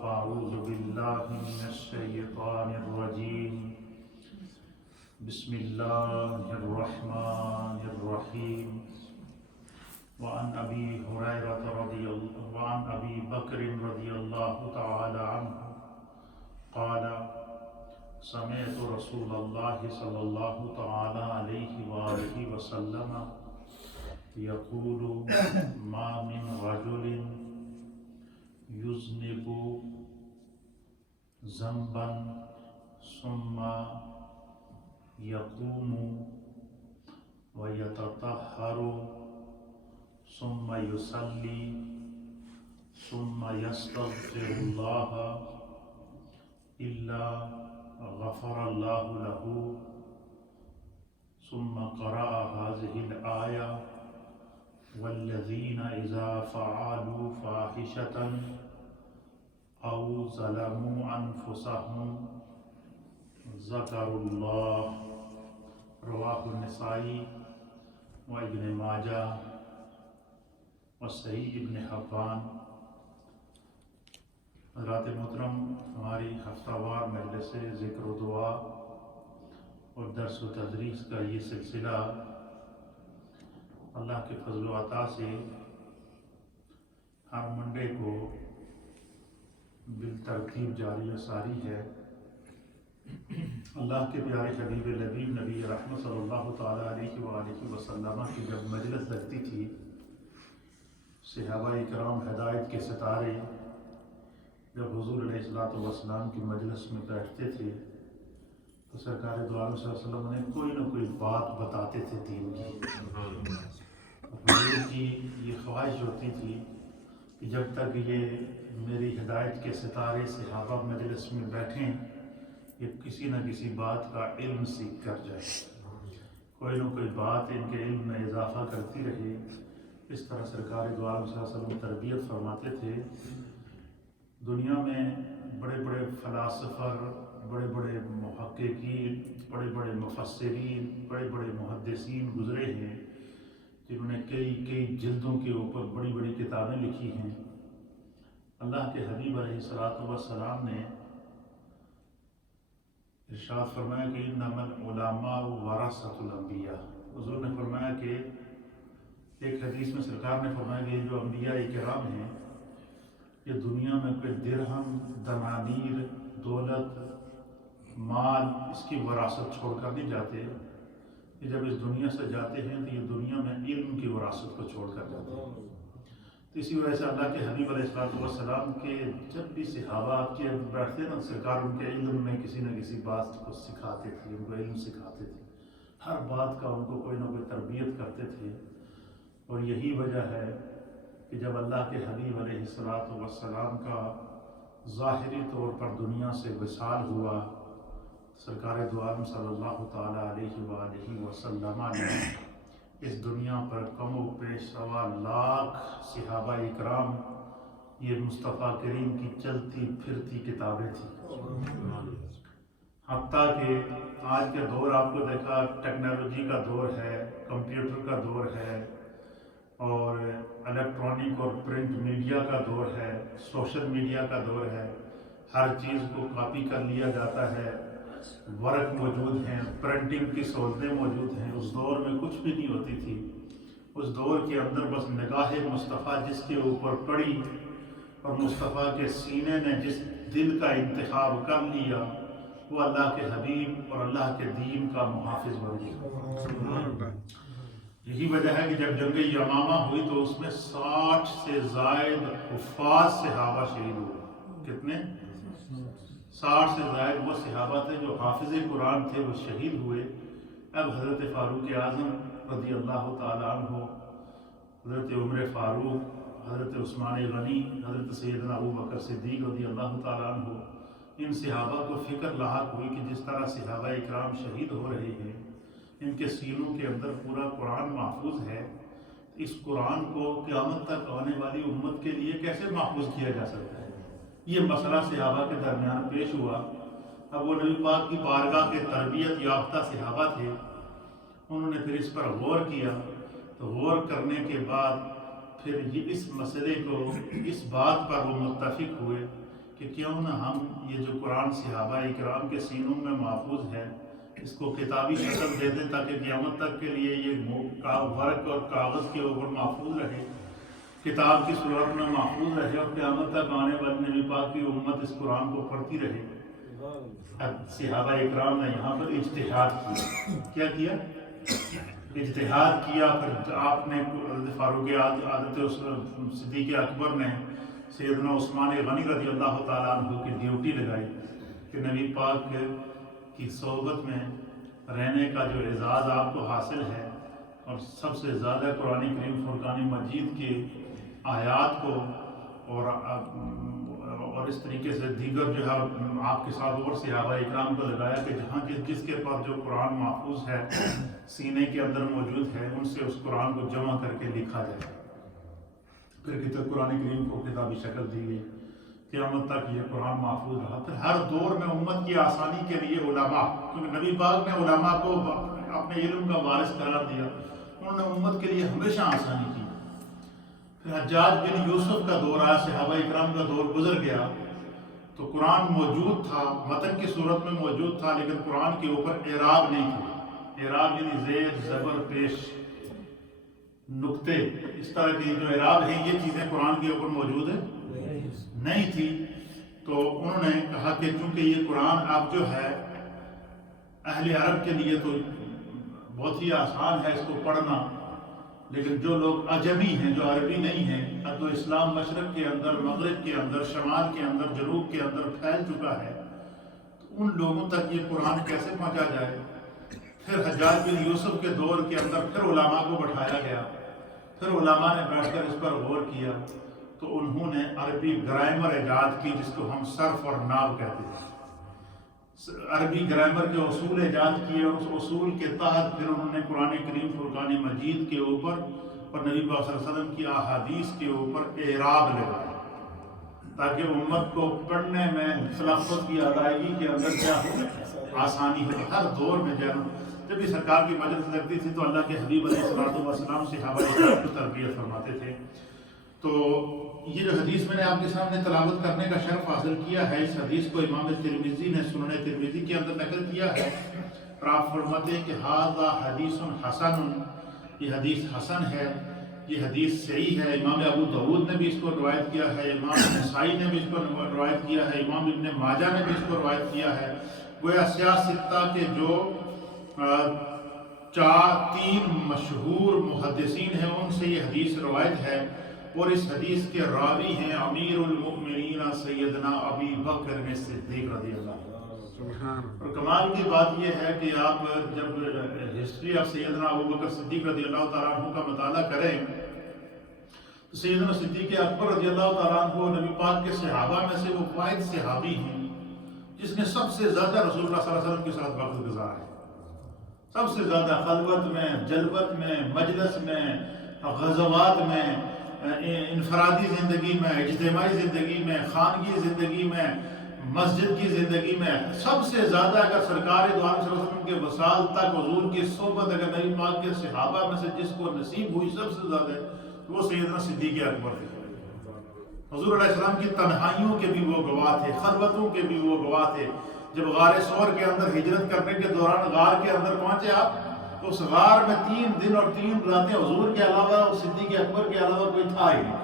فأعوذ بالله من الشيطان الرجيم بسم الله الرحمن الرحيم وعن أبي بكر رضي الله تعالى عنه قال سمعت رسول الله صلى الله تعالى عليه وآله وسلم يقول ما من رجل يذنب ذنبا ثم يقوم ويتطهر ثم يصلي ثم يستغفر الله إلا غفر الله له ثم قرأ هذه الآية والذين إذا فعلوا فاحشة أو ظلموا أنفسهم ذكروا الله رواه النسائی و ابن ماجہ و صحیح ابن حبان۔ حضرات محترم، ہماری ہفتہ وار مجلس ذکر و دعا اور درس و تدریس کا یہ سلسلہ اللہ کے فضل و عطا سے ہر منڈے کو بالترتیب جاری و ساری ہے۔ اللہ کے پیارے حبیب لبیب نبی رحمت صلی اللہ تعالیٰ علیہ وآلہ وسلم کی جب مجلس لگتی تھی، صحابہ کرام ہدایت کے ستارے جب حضور علیہ السلام کی مجلس میں بیٹھتے تھے تو سرکار دو عالم صلی اللہ علیہ وسلم نے کوئی نہ کوئی بات بتاتے تھے دین کی۔ حضور کی یہ خواہش ہوتی تھی کہ جب تک یہ میری ہدایت کے ستارے صحابہ مجلس میں بیٹھیں، یہ کسی نہ کسی بات کا علم سیکھ کر جائے، کوئی نہ کوئی بات ان کے علم میں اضافہ کرتی رہے۔ اس طرح سرکار دو عالم صلی اللہ علیہ وسلم تربیت فرماتے تھے۔ دنیا میں بڑے بڑے فلاسفر، بڑے بڑے محققین، بڑے بڑے مفسرین، بڑے بڑے محدثین گزرے ہیں جنہوں نے کئی جلدوں کے اوپر بڑی بڑی کتابیں لکھی ہیں۔ اللہ کے حبیب علیہ السلام نے ارشاد فرمایا کہ انما العلماء ورثۃ الانبیاء۔ حضور نے فرمایا کہ ایک حدیث میں سرکار نے فرمایا کہ جو انبیاء کرام ہیں یہ دنیا میں کوئی درہم، دنانیر، دولت، مال اس کی وراثت چھوڑ کر نہیں جاتے، کہ جب اس دنیا سے جاتے ہیں تو یہ دنیا میں علم کی وراثت کو چھوڑ کر جاتے ہیں۔ تو اسی وجہ سے اللہ کے حبیب علیہ السلام کے جب بھی صحابہ آپ کے بیٹھتے نا، سرکار ان کے علم میں کسی نہ کسی بات کو سکھاتے تھے، ان کو علم سکھاتے تھے، ہر بات کا ان کو کوئی نہ کوئی تربیت کرتے تھے۔ اور یہی وجہ ہے کہ جب اللہ کے حبیب علیہ السلام کا ظاہری طور پر دنیا سے وصال ہوا، سرکار دو عالم صلی اللہ تعالیٰ علیہ وآلہ وسلم نے اس دنیا پر کم و بیش 1.25 لاکھ صحابہ اکرام، یہ مصطفیٰ کریم کی چلتی پھرتی کتابیں تھیں۔ حتیٰ کہ آج کے دور آپ کو دیکھا، ٹیکنالوجی کا دور ہے، کمپیوٹر کا دور ہے، اور الیکٹرانک اور پرنٹ میڈیا کا دور ہے، سوشل میڈیا کا دور ہے۔ ہر چیز کو کاپی کر لیا جاتا ہے، ورق موجود ہیں، پرنٹنگ کی سہولتیں موجود ہیں۔ اس دور میں کچھ بھی نہیں ہوتی تھی۔ اس دور کے اندر بس نگاہ مصطفیٰ جس کے اوپر پڑی اور مصطفیٰ کے سینے نے جس دل کا انتخاب کر لیا، وہ اللہ کے حبیب اور اللہ کے دین کا محافظ بن گیا۔ یہی وجہ ہے کہ جب جنگ یمامہ ہوئی تو اس میں 60 سے زائد حفاظ صحابہ شہید ہوئے۔ کتنے؟ 60 سے زائد وہ صحابہ تھے جو حافظ قرآن تھے، وہ شہید ہوئے۔ اب حضرت فاروق اعظم رضی اللہ تعالیٰ عنہ، حضرت عمر فاروق، حضرت عثمان غنی، حضرت سیدنا ابوبکر صدیق رضی اللہ تعالیٰ عنہ، ان صحابہ کو فکر لاحق ہوئی کہ جس طرح صحابہ اکرام شہید ہو رہے ہیں، ان کے سینوں کے اندر پورا قرآن محفوظ ہے، اس قرآن کو قیامت تک آنے والی امت کے لیے کیسے محفوظ کیا جا سکتا ہے؟ یہ مسئلہ صحابہ کے درمیان پیش ہوا۔ اب وہ نبی پاک کی بارگاہ کے تربیت یافتہ صحابہ تھے، انہوں نے پھر اس پر غور کیا۔ تو غور کرنے کے بعد پھر اس مسئلے کو، اس بات پر وہ متفق ہوئے کہ کہ کیوں نہ ہم یہ جو قرآن صحابہ اکرام کے سینوں میں محفوظ ہے اس کو کتابی شکل دے دیں تاکہ قیامت تک کے لیے یہ ورق اور کاغذ کے اوپر محفوظ رہے، کتاب کی صورت میں محفوظ رہے، اور قیامت تک آنے والے نبی پاک کی امت اس قرآن کو پڑھتی رہے۔ صحابہ اکرام نے یہاں پر اجتہاد کیا کیا؟ اجتہاد کیا۔ پھر آپ نے فاروق اعظم صدیق اکبر نے سیدنا عثمان غنی رضی اللہ تعالیٰ عنہ کی ڈیوٹی لگائی کہ نبی پاک کی صحبت میں رہنے کا جو اعزاز آپ کو حاصل ہے، اور سب سے زیادہ قرآن کریم فرقان مجید کے آیات کو اور اس طریقے سے دیگر جو ہے آپ کے ساتھ اور صحابہ اکرام کو لگایا کہ جہاں جس کے پاس جو قرآن محفوظ ہے سینے کے اندر موجود ہے ان سے اس قرآن کو جمع کر کے لکھا جائے۔ پھر کتاب قرآن کریم کو کتابی شکل دی گئی، قیامت تک یہ قرآن محفوظ رہا۔ پھر ہر دور میں امت کی آسانی کے لیے علماء، کیونکہ نبی پاک نے علماء کو اپنے علم کا وارث قرار دیا، انہوں نے امت کے لیے ہمیشہ آسانی کی۔ پھر حجاج بن یوسف کا دور آیا، صحابہ اکرام کا دور گزر گیا تو قرآن موجود تھا، متن کی صورت میں موجود تھا، لیکن قرآن کے اوپر اعراب نہیں تھا۔ اعراب یعنی زیر زبر پیش نقطے، اس طرح کی جو اعراب ہیں یہ چیزیں قرآن کے اوپر موجود نہیں تھی۔ تو انہوں نے کہا کہ چونکہ یہ قرآن اب جو ہے اہل عرب کے لیے تو بہت ہی آسان ہے اس کو پڑھنا، لیکن جو لوگ عجمی ہیں، جو عربی نہیں ہیں، اب تو اسلام مشرق کے اندر، مغرب کے اندر، شمال کے اندر، جنوب کے اندر پھیل چکا ہے، تو ان لوگوں تک یہ قرآن کیسے پہنچا جائے؟ پھر حجاج بن یوسف کے دور کے اندر پھر علماء کو بٹھایا گیا، پھر علماء نے بیٹھ کر اس پر غور کیا، تو انہوں نے عربی گرامر ایجاد کی جس کو ہم صرف اور نحو کہتے ہیں۔ عربی گرامر کے اصول ایجاد کیے، اور اس اصول کے تحت پھر انہوں نے قرآن کریم فرقان مجید کے اوپر اور نبی پاک صلی اللہ علیہ وسلم کی احادیث کے اوپر اعراب لگایا تاکہ امت کو پڑھنے میں تلفظ کی ادائیگی کے اندر کیا ہو، آسانی ہو۔ ہر دور میں جب بھی سرکار کی مجلس لگتی تھی تو اللہ کے حبیب علیہ السلام صحابہ اکرام کو تربیت فرماتے تھے۔ تو یہ جو حدیث میں نے آپ کے سامنے تلاوت کرنے کا شرف حاصل کیا ہے، اس حدیث کو امام ترمذی نے سنن ترمذی کے اندر نقل کیا ہے، اور آپ فرماتے ہیں کہ ھذا حدیث حسن، یہ حدیث حسن ہے، یہ حدیث صحیح ہے۔ امام ابو داؤد نے بھی اس کو روایت کیا ہے، امام نسائی نے بھی اس کو روایت کیا ہے، امام ابن ماجہ نے بھی اس کو روایت کیا ہے۔ گویا سیاہ ستہ کے جو تین مشہور محدثین ہیں ان سے یہ حدیث روایت ہے، اور اس حدیث کے راوی ہیں امیر المؤمنین سیدنا ابی بکر صدیق رضی اللہ عنہ۔ اور کمال کی بات یہ ہے کہ آپ جب ہسٹری آف سیدنا ابو بکر صدیق رضی اللہ تعالیٰ عنہ کا مطالعہ کریں تو سیدنا صدیق اکبر رضی اللہ تعالیٰ عنہ نبی پاک کے صحابہ میں سے وہ واحد صحابی ہیں جس نے سب سے زیادہ رسول اللہ صلی اللہ علیہ وسلم کے ساتھ وقت گزارا ہے، سب سے زیادہ خلوت میں، جلوت میں، مجلس میں، غزوات میں، انفرادی زندگی میں، اجتماعی زندگی میں، خانگی زندگی میں، مسجد کی زندگی میں، سب سے زیادہ اگر سرکار دو عالم صلی اللہ علیہ وسلم کے وصال تک حضور کی صحبت اگر نبی پاک کے صحابہ میں سے جس کو نصیب ہوئی سب سے زیادہ وہ سیدنا صدیق اکبر تھے۔ حضور علیہ السلام کی تنہائیوں کے بھی وہ گواہ تھے، خلوتوں کے بھی وہ گواہ تھے۔ جب غار ثور کے اندر ہجرت کرنے کے دوران غار کے اندر پہنچے آپ تو اس غار میں 3 دن اور 3 راتیں حضور کے علاوہ اور صدیق اکبر کے علاوہ کوئی تھا ہی نہیں،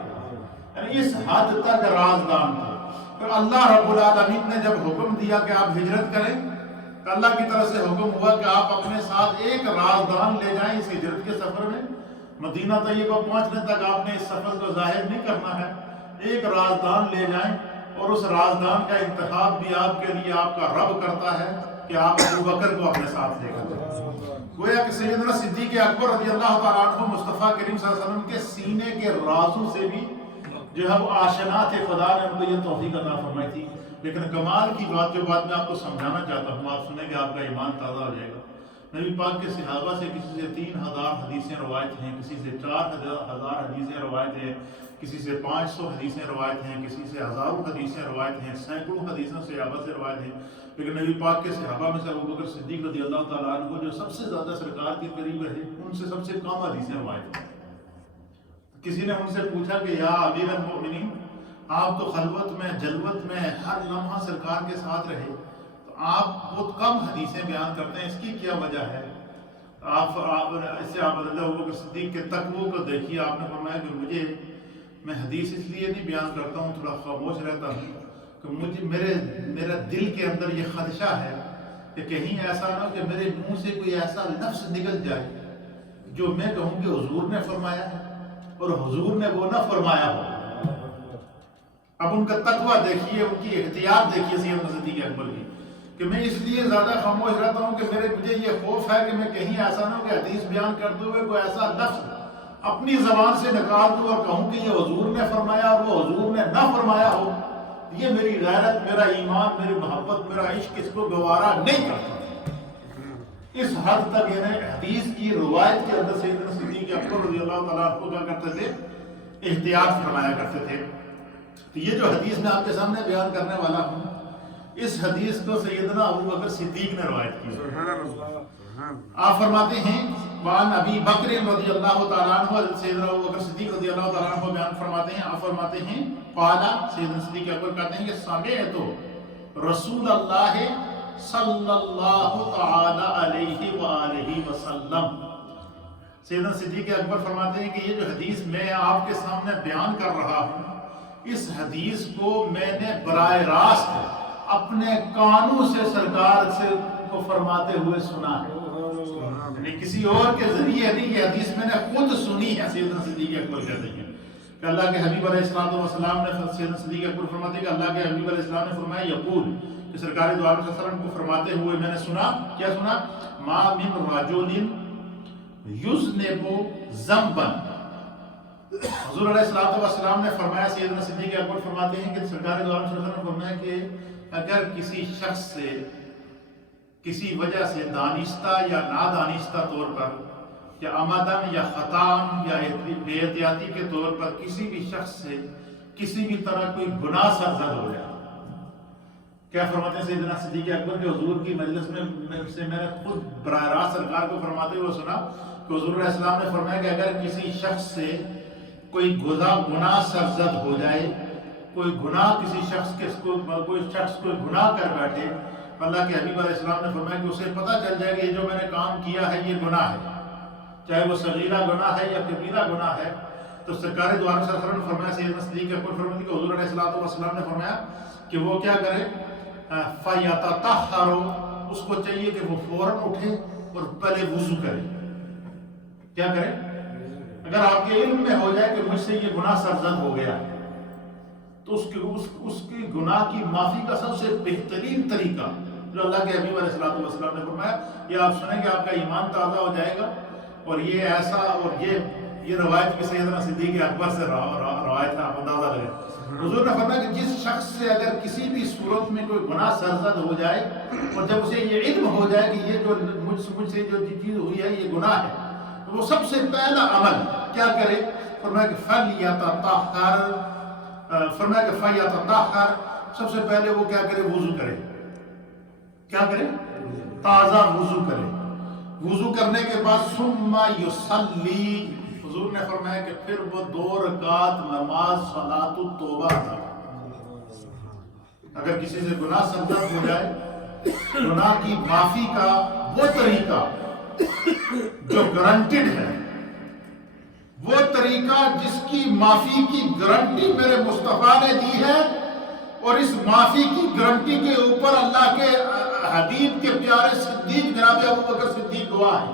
یعنی اس حد تک رازدان تھے۔ پھر اللہ رب العالمین نے جب حکم دیا کہ آپ ہجرت کریں تو اللہ کی طرف سے حکم ہوا کہ آپ اپنے ساتھ ایک رازدان لے جائیں اس ہجرت کے سفر میں۔ مدینہ طیبہ پہنچنے تک آپ نے اس سفر کو ظاہر نہیں کرنا ہے، ایک رازدان لے جائیں، اور اس رازدان کا انتخاب بھی آپ کے لیے آپ کا رب کرتا ہے کہ آپ ابو بکر کو اپنے ساتھ لے کر جائیں۔ گویا کہ سیدنا صدیق اکبر رضی اللہ تعالیٰ عنہ مصطفیٰ کریم صلی اللہ علیہ وسلم کے سینے کے رازوں سے بھی جو ہے وہ آشنا تھے، خدا نے ان کو یہ توفیق عطا فرمائی تھی۔ لیکن کمال کی بات جو بات میں آپ کو سمجھانا چاہتا ہوں، آپ سنیں گے آپ کا ایمان تازہ ہو جائے گا۔ نبی پاک کے صحابہ سے کسی سے 3000 حدیثیں روایت ہیں، کسی سے 4000 حدیثیں روایت ہیں، کسی سے 500 حدیثیں روایت ہیں، کسی سے ہزاروں حدیثیں روایت ہیں، سینکڑوں حدیثیں صحابہ سے روایت ہیں، لیکن نبی پاک کے صحابہ میں سے ابو بکر صدیق رضی اللہ تعالیٰ عنہ جو سب سے زیادہ سرکار کے قریب رہے ان سے سب سے کم حدیثیں روایت ہیں۔ کسی نے ان سے پوچھا کہ یا امیر المؤمنین، آپ تو خلوت میں جلوت میں ہر لمحہ سرکار کے ساتھ رہے، تو آپ بہت کم حدیثیں بیان کرتے ہیں، اس کی کیا وجہ ہے؟ اس سے آپ رضی اللہ عنہ صدیق کے تقوی کو دیکھیے، آپ نے فرمایا کہ میں حدیث اس لیے نہیں بیان کرتا ہوں، تھوڑا خاموش رہتا ہوں کہ میرا دل کے اندر یہ خدشہ ہے کہ کہیں ایسا نہ ہو کہ میرے منہ سے کوئی ایسا لفظ نکل جائے جو میں کہوں کہ حضور نے فرمایا ہے اور حضور نے وہ نہ فرمایا ہو۔ اب ان کا تقوی دیکھیے، ان کی احتیاط دیکھیے سیدنا صدیق اکبر کی، کہ میں اس لیے زیادہ خاموش رہتا ہوں کہ مجھے یہ خوف ہے کہ میں کہیں ایسا نہ ہو کہ حدیث بیان کرتے ہوئے کوئی ایسا لفظ اپنی زبان سے نکال دوں اور کہوں کہ یہ حضور نے فرمایا اور وہ حضور نے نہ فرمایا ہو۔ یہ میری غیرت، میرا ایمان، میری محبت، میرا عشق اس کو گوارا نہیں کرتا۔ اس حد تک یعنی حدیث کی روایت کے اندر سیدنا صدیق اکبر رضی اللہ تعالیٰ عنہ کیا کرتے تھے؟ احتیاط فرمایا کرتے تھے۔ تو یہ جو حدیث میں آپ کے سامنے بیان کرنے والا ہوں، اس حدیث کو سیدنا ابو بکر صدیق نے روایت کی۔ آپ فرماتے ہیں وعن ابی بکر رضی اللہ تعالیٰ عنہ، سیدنا ابو بکر صدیق رضی اللہ تعالیٰ عنہ بیان فرماتے ہیں، آپ فرماتے ہیں قال، سیدنا صدیق اکبر کہتے ہیں کہ سمعت رسول اللہ صلی اللہ تعالی علیہ وآلہ وسلم۔ سیدنا صدیق اکبر فرماتے ہیں کہ یہ جو حدیث میں آپ کے سامنے بیان کر رہا ہوں، اس حدیث کو میں نے براہ راست اپنے کانوں سے سرکار سے کو فرماتے ہوئے سنا ہے، یعنی کسی اور کے ذریعے نہیں، یہ حدیث میں نے خود سنی ہے۔ سیدنا صدیق اکبر کہتے ہیں کہ اللہ کے حبیب علیہ السلام نے، سیدنا صدیق اکبر فرماتے ہیں کہ اللہ کے حبیب علیہ السلام نے فرمایا یقول، کہ سرکار دو عالم صلی اللہ علیہ وسلم کو فرماتے ہوئے میں نے سنا، کیا سنا؟ ما من رجل یذنب ذنبا، حضور علیہ السلام نے فرمایا، سیدنا صدیق اکبر فرماتے ہیں کہ سرکار دو عالم صلی اللہ علیہ وسلم نے فرمایا کہ اگر کسی شخص سے کسی وجہ سے دانستہ یا نادانستہ طور پر یا عمدن یا خطاً یا بے احتیاطی کے طور پر کسی بھی شخص سے کسی بھی طرح کوئی گناہ سرزد ہو جائے، کیا فرماتے ہیں سیدنا صدیق اکبر کے حضور کی مجلس میں نے خود براہ راست سرکار کو فرماتے ہوئے سنا کہ حضور علیہ السلام نے فرمایا کہ اگر کسی شخص سے کوئی گناہ سرزد ہو جائے، کوئی گناہ کسی شخص کے کوئی شخص کوئی گناہ کر بیٹھے، اللہ کے حبیب علیہ السلام نے فرمایا کہ اسے پتہ چل جائے کہ یہ جو میں نے کام کیا ہے یہ گناہ ہے، چاہے وہ صغیرہ گناہ ہے یا کبیرہ گناہ ہے، تو سرکار دو عالم صلی اللہ علیہ وسلم نے فرمایا، سیدنا صدیق اکبر فرماتے کہ حضور علیہ السلام نے فرمایا کہ وہ کیا کرے؟ فَيَتَطَهَّرُ، اس کو چاہیے کہ وہ فوراً اٹھے اور پہلے وضو کرے۔ کیا کرے؟ اگر آپ کے علم میں ہو جائے کہ مجھ سے یہ گناہ سرزد ہو گیا تو اس کی گناہ کی معافی کا سب سے بہترین طریقہ جو اللہ کے حبیب علیہ السلام نے فرمایا، یہ آپ سنیں کہ آپ کا ایمان تازہ ہو جائے گا۔ اور یہ ایسا، اور یہ روایت بھی سیدنا صدیق اکبر سے روایت ہے، آپ اندازہ لگے۔ حضور نے فرمایا کہ جس شخص سے اگر کسی بھی صورت میں کوئی گناہ سرزد ہو جائے اور جب اسے یہ علم ہو جائے کہ یہ جو مجھ سے جو چیز ہوئی ہے یہ گناہ ہے، تو وہ سب سے پہلا عمل کیا کرے؟ فرمایا کہ فَلْيَتَطَهَّرْ، فرمایا کہ فَيَتَطَهَّرْ، سب سے پہلے وہ کیا کرے؟ وضو کرے۔ کیا کرے؟ تازہ وضو کرے۔ وضو کرنے کے بعد ثُمَّ يُصَلِّي، حضور نے فرمایا کہ پھر وہ 2 رکعت نماز صلاۃ التوبہ ادا کرے۔ اگر کسی سے گناہ سرزد ہو جائے، گناہ کی معافی کا وہ طریقہ جو گارنٹیڈ ہے، وہ طریقہ جس کی معافی کی گارنٹی میرے مصطفیٰ نے دی ہے، اور اس معافی کی گارنٹی کے اوپر اللہ کے حبیب کے پیارے صدیق جناب ابو بکر صدیق گواہ ہیں۔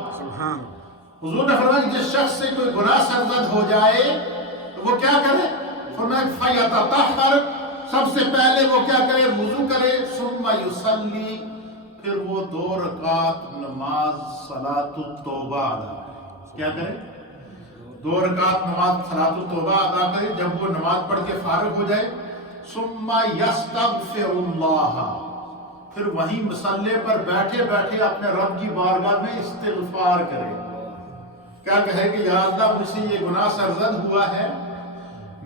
حضور نے فرمایا کہ جس شخص سے کوئی گناہ سرزد ہو جائے تو وہ کیا کرے؟ فرمایا فَيَتَطَهَّرْ، سب سے پہلے وہ کیا کرے؟ وضو کرے۔ ثُمَّ يُصَلِّي، پھر وہ 2 رکعت نماز صلاۃ التوبہ ادا کرے۔ کیا کرے؟ 2 رکعت نماز صلاۃ التوبہ ادا کرے۔ جب وہ نماز پڑھ کے فارغ ہو جائے، ثُمَّ يَسْتَغْفِرُ اللَّهَ، پھر وہیں مصلی پر بیٹھے بیٹھے اپنے رب کی بارگاہ میں استغفار کرے۔ کیا کہے کہ یا اللہ مجھ سے یہ گناہ سرزد ہوا ہے،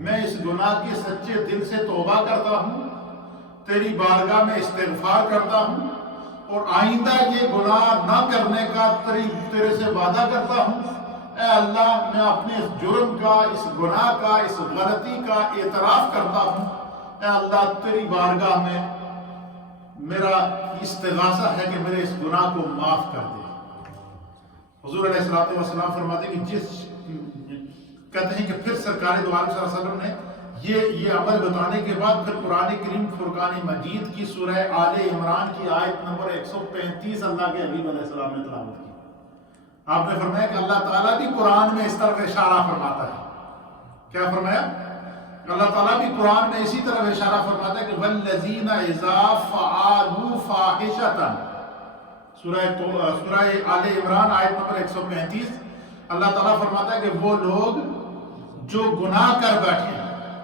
میں اس گناہ کے سچے دل سے توبہ کرتا ہوں، تیری بارگاہ میں استغفار کرتا ہوں، اور آئندہ یہ گناہ نہ کرنے کا تیرے سے وعدہ کرتا ہوں۔ اے اللہ میں اپنے اس جرم کا، اس گناہ کا، اس غلطی کا اعتراف کرتا ہوں، اے اللہ تیری بارگاہ میں میرا استغاثہ ہے کہ میرے اس گناہ کو معاف کر دے۔ حضور علیہ الصلوۃ والسلام فرماتے ہیں کہ کہتے ہیں کہ پھر سرکار دو عالم صلی اللہ علیہ وسلم نے یہ عمل بتانے کے بعد پھر قرآن کریم فرقان مجید کی سورہ آل عمران کی آیت نمبر 135 اللہ کے حبیب علیہ السلام نے تلاوت کی۔ آپ نے فرمایا کہ اللہ تعالیٰ بھی قرآن میں اس طرف اشارہ فرماتا ہے۔ کیا فرمایا؟ اللہ تعالیٰ بھی قرآن میں اسی طرح اشارہ فرماتا ہے کہ وَالَّذِينَ إِذَا فَعَلُوا فَاحِشَةً، سورہ آل عمران آیت نمبر 135، اللہ تعالیٰ فرماتا ہے کہ وہ لوگ جو گناہ کر بیٹھے،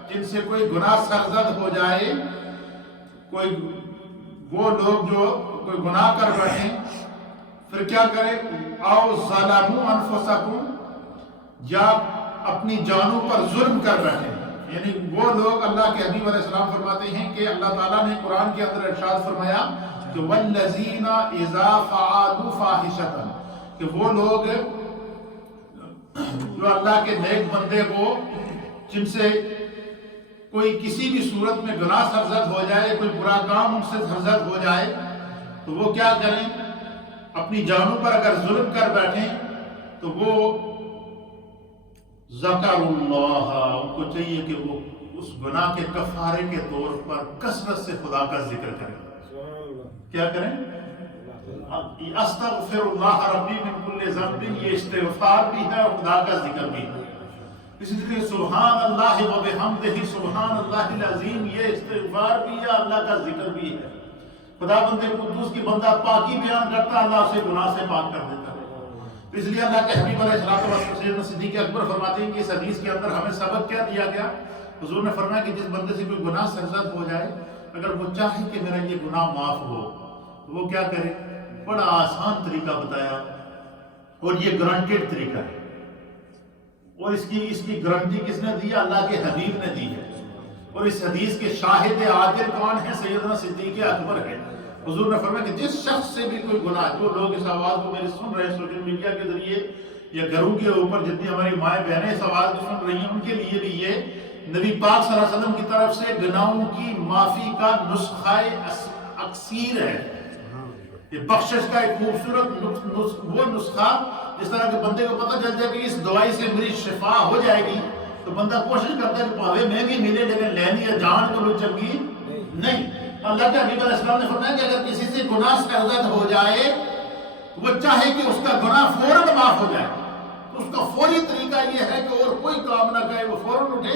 جن سے کوئی گناہ سرزد ہو جائے، وہ لوگ جو کوئی گناہ کر بیٹھے پھر کیا کرے، او ظلموا انفسکم، یا اپنی جانوں پر ظلم کر بیٹھے، یعنی وہ لوگ، اللہ کے حبیب علیہ السلام فرماتے ہیں کہ اللہ تعالیٰ نے قرآن کے اندر ارشاد فرمایا کہ والذین اذا فعلوا فاحشۃ، کہ وہ لوگ جو اللہ کے نیک بندے کو جن سے کوئی کسی بھی صورت میں گناہ سرزد ہو جائے، کوئی برا کام ان سے سرزد ہو جائے تو وہ کیا کریں، اپنی جانوں پر اگر ظلم کر بیٹھیں تو وہ ذکر اللہ، ان کو چاہیے کہ وہ اس گناہ کے کفارے کے طور پر کثرت سے خدا کا ذکر کریں۔ کیا کریں؟ استغفر اللہ ربی من کل ذنب، یہ استغفار بھی ہے اور خدا کا ذکر بھی ہے۔ اس لیے سبحان اللہ و بحمدہ سبحان اللہ العظیم، یہ استغفار بھی ہے، اللہ کا ذکر بھی ہے۔ خدا بندے قدوس کی بندہ پاکی بیان کرتا، اللہ اسے گناہ سے پاک کر دیتا ہے۔ اس لیے اللہ کے حبیب علیہ السلام صدیق اکبر فرماتے ہیں کہ اس حدیث کے اندر ہمیں سبق کیا دیا گیا؟ حضور نے فرمایا کہ جس بندے سے کوئی گناہ سرزد ہو جائے، اگر وہ چاہے کہ میرا یہ گناہ معاف ہو تو وہ کیا کرے؟ بڑا آسان طریقہ بتایا، اور یہ گارنٹیڈ طریقہ ہے، اور اس کی گارنٹی کس نے دی؟ اللہ کے حبیب نے دی ہے۔ اور اس حدیث کے شاہد عادل کون ہے؟ سیدنا صدیق اکبر ہے۔ حضور نے فرمایا کہ جس شخص سے بھی کوئی گناہ، جو لوگ اس آواز کو میرے سن رہے ہیں سوشل میڈیا کے ذریعے یا گھروں کے اوپر جتنی ہماری مائیں بہنیں اس آواز کو سن رہی ہیں، ان کے لیے بھی یہ نبی پاک صلی اللہ علیہ وسلم کی طرف سے گناہوں کی معافی کا نسخہ اکسیر ہے۔ یہ بخشش کا ایک خوبصورت وہ نسخہ، جس طرح کہ بندے کو پتہ چل جائے کہ اس دوائی سے میری شفا ہو جائے گی تو بندہ کوشش کرتا ہے کہ پاوے مہنگی ملے لیکن لینی ہے جان کو لو چنگی نہیں۔ اللہ کے حبیب علیہ السلام نے فرمایا کہ اگر کسی سے گناہ سرزد ہو جائے، وہ چاہے کہ اس کا گناہ فوراً معاف ہو جائے، تو اس کا فوری طریقہ یہ ہے کہ اور کوئی کام نہ کرے، وہ فوراً اٹھے،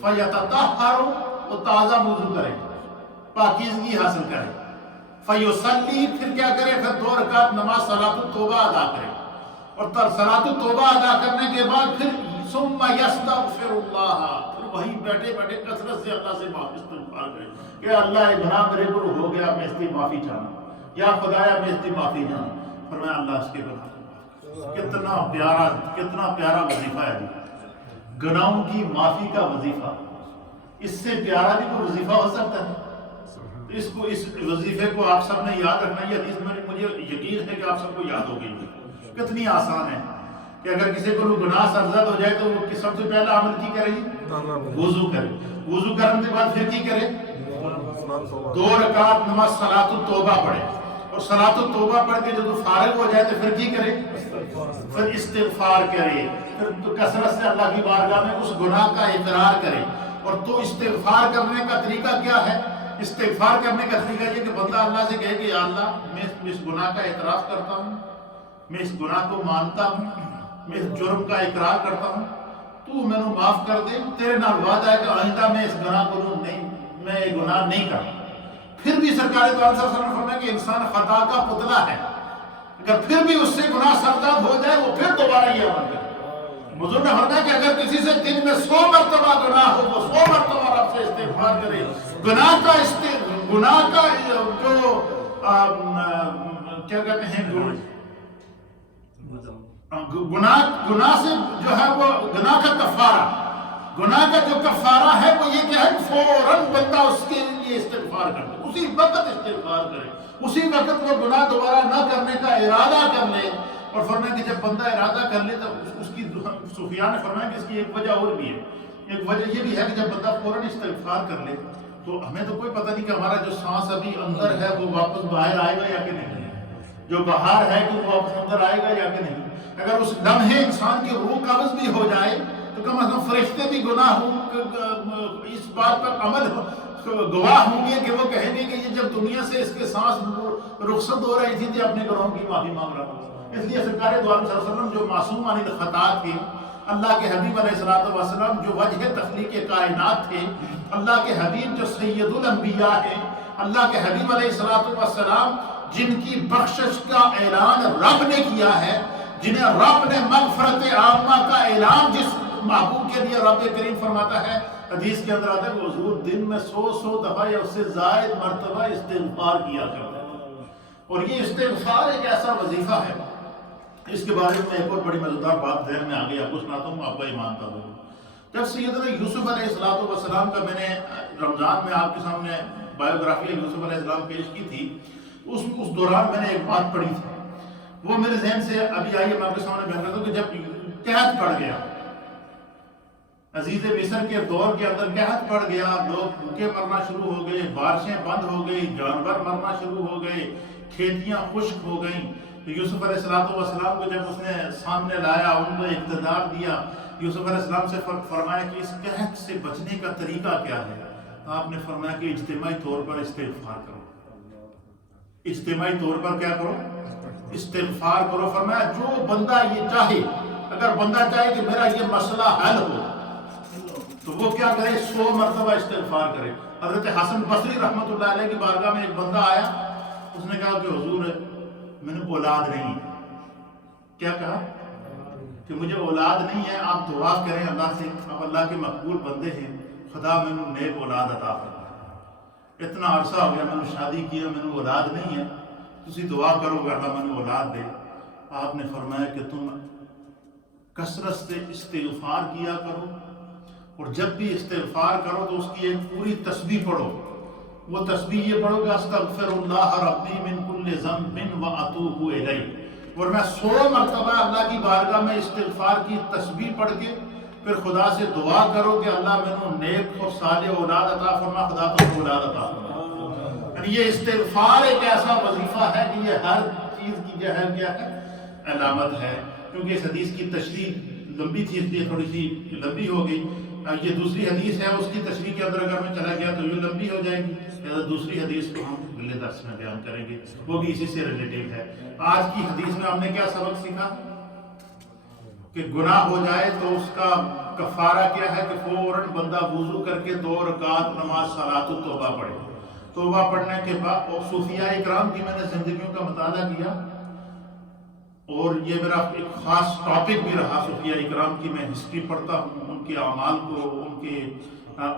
فَيَتَطَہَّرُ، وہ تازہ وضو کرے، پاکیزگی حاصل کرے، فَيُصَلِّي، پھر کیا کرے؟ پھر 2 رکعت نماز صلاۃ التوبہ ادا کرے، اور صلاۃ التوبہ ادا کرنے کے بعد پھر ثُمَّ يَسْتَغْفِرُ اللَّهَ، پھر وہی بیٹھے بیٹھے کثرت سے اللہ سے استغفار کرے کہ اللہ یہ گناہ میرے کو ہو گیا، میں اس کی معافی چاہوں، یا خدایا میں اس کی معافی چاہوں۔ فرمایا اللہ اس کے گناہ کو معاف کرے۔ کتنا پیارا وظیفہ ہے گناہوں کی معافی کا وظیفہ، اس سے پیارا بھی کوئی وظیفہ ہو سکتا ہے؟ اس وظیفے کو آپ سب نے یاد رکھنا۔ یہ حدیث مجھے یقین ہے کہ آپ سب کو یاد ہو گئی، کتنی آسان ہے کہ اگر کسی کو گناہ سرزد ہو جائے تو وہ سب سے پہلا عمل کی کرے گی؟ وضو کرے، وضو کرنے کے بعد پھر کی کرے؟ 2 رکعت نماز صلاۃ التوبہ پڑھے، اور صلاۃ التوبہ پڑھ کے جب فارغ ہو جائے تو پھر کی کرے؟ پھر استغفار کرے، پھر کثرت سے اللہ کی بارگاہ میں اس گناہ کا اقرار کرے۔ اور تو استغفار کرنے کا طریقہ کیا ہے؟ استغفار کرنے کا طریقہ یہ کہ بندہ اللہ سے کہے کہ یا اللہ میں اس گناہ کا اعتراف کرتا ہوں، میں اس گناہ کو مانتا ہوں، میں اس جرم کا اقرار کرتا ہوں، تو میں نے معاف کر دے، تیرے نال وعدہ ہے کہ آئندہ میں اس گناہ کو میں یہ گناہ نہیں کروں۔ پھر بھی سرکار دو عالم صلی اللہ علیہ وسلم نے فرمایا کہ انسان خطا کا پتلا ہے، اگر پھر بھی اس سے گناہ سرزد ہو جائے وہ پھر دوبارہ یہ عمل کرے۔ حضور نے فرمایا کہ اگر کسی سے دن میں 100 مرتبہ گناہ ہو، وہ 100 مرتبہ رب سے استغفار کرے۔ گناہ کا جو کیا کہتے ہیں، گناہ سے جو ہے وہ گناہ کا کفارہ، گناہ کا جو کفارہ ہے وہ یہ کیا ہے؟ فوراً بندہ اس کے لیے استغفار کرے، اسی وقت استغفار کرے، اسی وقت وہ گناہ دوبارہ نہ کرنے کا ارادہ کر لے۔ اور فرمایا کہ جب بندہ ارادہ کر لے تو اس کی سفیان نے فرمایا کہ اس کی ایک وجہ اور بھی ہے، ایک وجہ یہ بھی ہے کہ جب بندہ فوراً استغفار کر لے تو ہمیں تو کوئی پتہ نہیں کہ ہمارا جو سانس ابھی اندر ہے وہ واپس باہر آئے گا یا کہ نہیں، جو باہر ہے کہ وہ واپس اندر آئے گا یا کہ نہیں۔ اگر اس لمحے انسان کی روح قبض بھی ہو جائے تو کم از کم فرشتے بھی اس بات پر عمل گواہ ہوں گے کہ وہ کہیں گے کہ یہ جب دنیا سے اس کے سانس رخصت ہو رہی تھی تو اپنے گناہوں کی معافی مانگ رہا ہوں۔ اس لیے سرکار دو عالم صلی اللہ علیہ وسلم جو معصوم عن الخطا تھے، اللہ کے حبیب علیہ السلام جو وجہ تخلیق کائنات تھے، اللہ کے حبیب جو سید الانبیاء ہیں، اللہ کے حبیب علیہ السلام جن کی بخشش کا اعلان رب نے کیا ہے، جنہیں رب نے مغفرت عامہ کا اعلان جس محبوب کے لیے رب کریم فرماتا ہے، حدیث کے اندر آتا ہے کہ حضور دن میں 100 دفعہ یا اس سے زائد مرتبہ استغفار کیا کرتے ہیں۔ اور یہ استغفار ایک ایسا وظیفہ ہے، اس کے بارے میں ایک اور بڑی مزیدار بات ذہن میں آ گئی، آپ کو سناتا ہوں، آپ کا ایمان کا ہوں۔ جب سیدنا یوسف علیہ السلام کا میں نے رمضان میں آپ کے سامنے بایوگرافی یوسف علیہ السلام پیش کی تھی، اس دوران میں نے ایک بات پڑھی تھی، وہ میرے ذہن سے ابھی آئی ہے، میں آپ کے سامنے بیان کرتا ہوں کہ جب قحط پڑ گیا، عزیز مصر کے دور کے اندر قحط پڑ گیا، لوگ بھوکے مرنا شروع ہو گئے، بارشیں بند ہو گئی، جانور مرنا شروع ہو گئے، کھیتیاں خشک ہو گئیں، تو یوسف علیہ السلام کو جب اس نے سامنے لایا، ان کو اقتدار دیا، یوسف علیہ السلام سے فرمایا کہ اس قحط سے بچنے کا طریقہ کیا ہے؟ آپ نے فرمایا کہ اجتماعی طور پر استغفار کرو۔ اجتماعی طور پر کیا کرو؟ استغفار کرو۔ فرمایا جو بندہ یہ چاہے، اگر بندہ چاہے کہ میرا یہ مسئلہ حل ہو تو وہ کیا کرے؟ 100 مرتبہ استغفار کرے۔ حضرت حسن بصری رحمۃ اللہ علیہ کی بارگاہ میں ایک بندہ آیا، اس نے کہا کہ حضور میں نے اولاد نہیں۔ کیا کہا؟ کہ مجھے اولاد نہیں ہے، آپ دعا کریں اللہ سے، آپ اللہ کے مقبول بندے ہیں، خدا میں نے نیک اولاد عطا فرمائے۔ اتنا عرصہ ہو گیا میں نے شادی کیا، میں نے اولاد نہیں ہے، تسی دعا کرو کہ اللہ میں نے اولاد دے۔ آپ نے فرمایا کہ تم کثرت سے استغفار کیا کرو، اور جب بھی استغفار کرو تو اس کی ایک پوری تسبیح پڑھو۔ وہ تسبیح یہ پڑھو کہ استغفر اللہ ربی من کل ذنب واتوب الیہ، اور میں 100 مرتبہ اللہ کی بارگاہ میں استغفار کی تسبیح پڑھ کے پھر خدا سے دعا کرو کہ اللہ میں نے نیک اور صالح اولاد عطا فرما، خدا تو اولاد عطا فرما۔ یعنی یہ استغفار ایک ایسا وظیفہ ہے کہ یہ ہر چیز کی جو ہے کیا ہے؟ علامت ہے۔ کیونکہ اس حدیث کی تشریح لمبی تھی، اس لیے تھوڑی سی لمبی ہو گئی۔ یہ دوسری حدیث ہے، اس کی تشریح کے اندر اگر میں چلا گیا تو یہ لمبی ہو جائے گی، لہذا دوسری حدیث کو ہم اگلے درس میں بیان کریں گے، وہ بھی اسی سے ریلیٹڈ ہے۔ آج کی حدیث میں ہم نے کیا سبق سیکھا؟ کہ گناہ ہو جائے تو اس کا کفارہ کیا ہے؟ کہ فوراً بندہ وضو کر کے 2 رکعت نماز صلاۃ التوبہ پڑھے۔ توبہ پڑھنے کے بعد اور صوفیاء اکرام کی میں نے زندگیوں کا مطالعہ کیا، اور یہ میرا ایک خاص ٹاپک بھی رہا صوفیاء اکرام کی۔ میں ہسٹری پڑھتا ہوں، ان کے اعمال کو،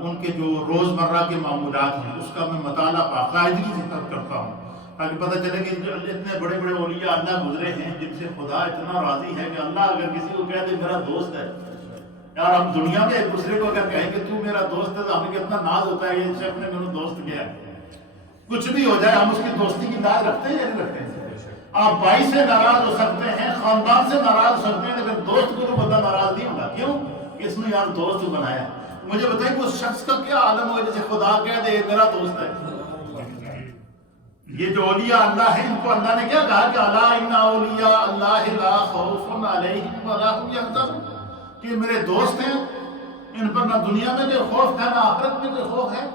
ان کے جو روزمرہ کے معمولات ہیں اس کا میں مطالعہ باقاعدگی سے کرتا ہوں، تاکہ پتہ چلے کہ اتنے بڑے بڑے اولیاء اللہ گزرے ہیں جن سے خدا اتنا راضی ہے کہ اللہ اگر کسی کو کہہ دے میرا دوست ہے، یار ہم دنیا میں ایک دوسرے کو اگر کہیں کہ تو میرا دوست ہے تو ہمیں کتنا ناز ہوتا ہے، یہ شخص نے میرا دوست کیا ہے۔ کچھ بھی ہو جائے ہم اس کی دوستی کی داد رکھتے ہیں یا نہیں رکھتے ہیں؟ آپ بھائی سے ناراض ہو سکتے ہیں، خاندان سے ناراض ہو سکتے ہیں، لیکن دوست کو تو بندہ ناراض نہیں ہوگا۔ کیوں؟ کہ اس نے یار دوست بنایا۔ مجھے بتائیں کہ اس شخص کا کیا عالم ہوگا جسے خدا کہہ دے میرا دوست ہے۔ یہ جو اولیاء اللہ ہیں ان کو اللہ نے کیا کہا کہ الا ان اولیاء اللہ لا خوف علیہم ولا هم یحزنون، کہ میرے دوست ہیں، ان پر نہ دنیا میں کوئی خوف ہے نہ آخرت میں کوئی خوف ہے۔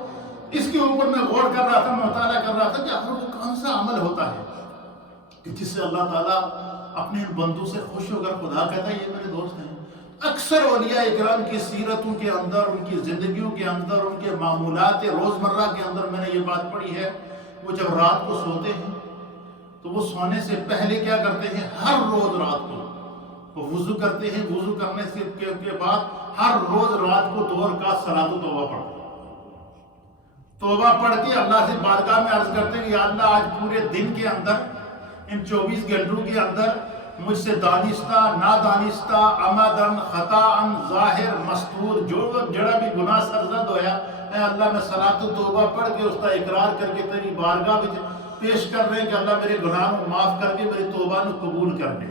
اس کے اوپر میں غور کر رہا تھا، مطالعہ کر رہا تھا کہ آخر وہ کون سا عمل ہوتا ہے کہ جس سے اللہ تعالیٰ اپنے ان بندوں سے خوش ہو کر خدا کہتا ہے یہ میرے دوست ہیں۔ اکثر اولیاء اکرام کی سیرتوں کے اندر، ان کی زندگیوں کے اندر، ان کے معمولات روزمرہ کے اندر میں نے یہ بات پڑھی ہے، وہ جب رات کو سوتے ہیں تو وہ سونے سے پہلے کیا کرتے ہیں؟ ہر روز رات کو وہ وضو کرتے ہیں، وضو کرنے کے بعد ہر روز رات کو 2 رکعت صلاۃ التوبہ پڑھتے ہیں۔ توبہ پڑھ کے اللہ سے بارگاہ میں عرض کرتے ہیں کہ یا اللہ آج پورے دن کے اندر، ان 24 گھنٹوں کے اندر مجھ سے دانستہ، نادانستہ، عمدن، خطاً، ظاہر، مستور، جڑا بھی گناہ سرزد ہویا، اے اللہ میں صلاۃ التوبہ پڑھ کے اس کا اقرار کر کے تیری بارگاہ میں پیش کر رہے ہیں کہ اللہ میرے گناہوں کو معاف کر کے میری توبہ کو قبول کر دے،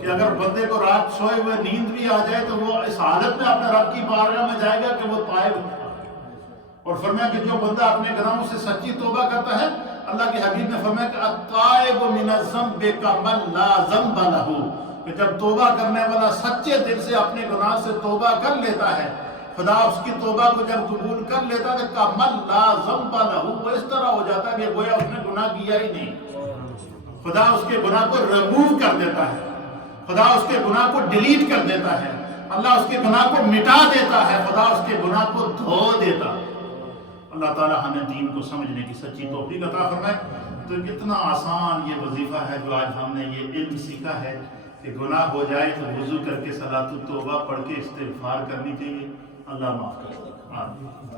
کہ کہ اگر بندے کو رات سوئے ہوئے نیند بھی آ جائے تو وہ اس حالت میں اپنے رب کی بارگاہ میں جائے گا کہ وہ تائب ہے۔ اور فرمایا کہ جو بندہ اپنے گناہوں سے سچی توبہ کرتا ہے، اللہ کے حبیب نے فرمایا کہ التائب من الذنب کمن لا ذنب لہ، کہ جب توبہ کرنے والا سچے دل سے اپنے گناہ سے توبہ کر لیتا ہے، خدا اس کی توبہ کو جب قبول کر لیتا ہے تو کمن لا ذنب لہ، وہ اس طرح ہو جاتا ہے کہ گویا اس نے گناہ کیا ہی نہیں۔ خدا اس کے گناہ کو ریموو کر دیتا ہے، خدا اس کے گناہ کو ڈیلیٹ کر دیتا ہے، اللہ اس کے گناہ کو مٹا دیتا ہے، خدا اس کے گناہ کو دھو دیتا ہے۔ اللہ تعالیٰ ہمیں دین کو سمجھنے کی سچی توفیق عطا فرمائے۔ تو اتنا آسان یہ وظیفہ ہے جو آج ہم نے یہ علم سیکھا ہے کہ گناہ ہو جائے تو وضو کر کے صلاۃ التوبہ پڑھ کے استغفار کرنی چاہیے، اللہ معاف کرے۔ آمین۔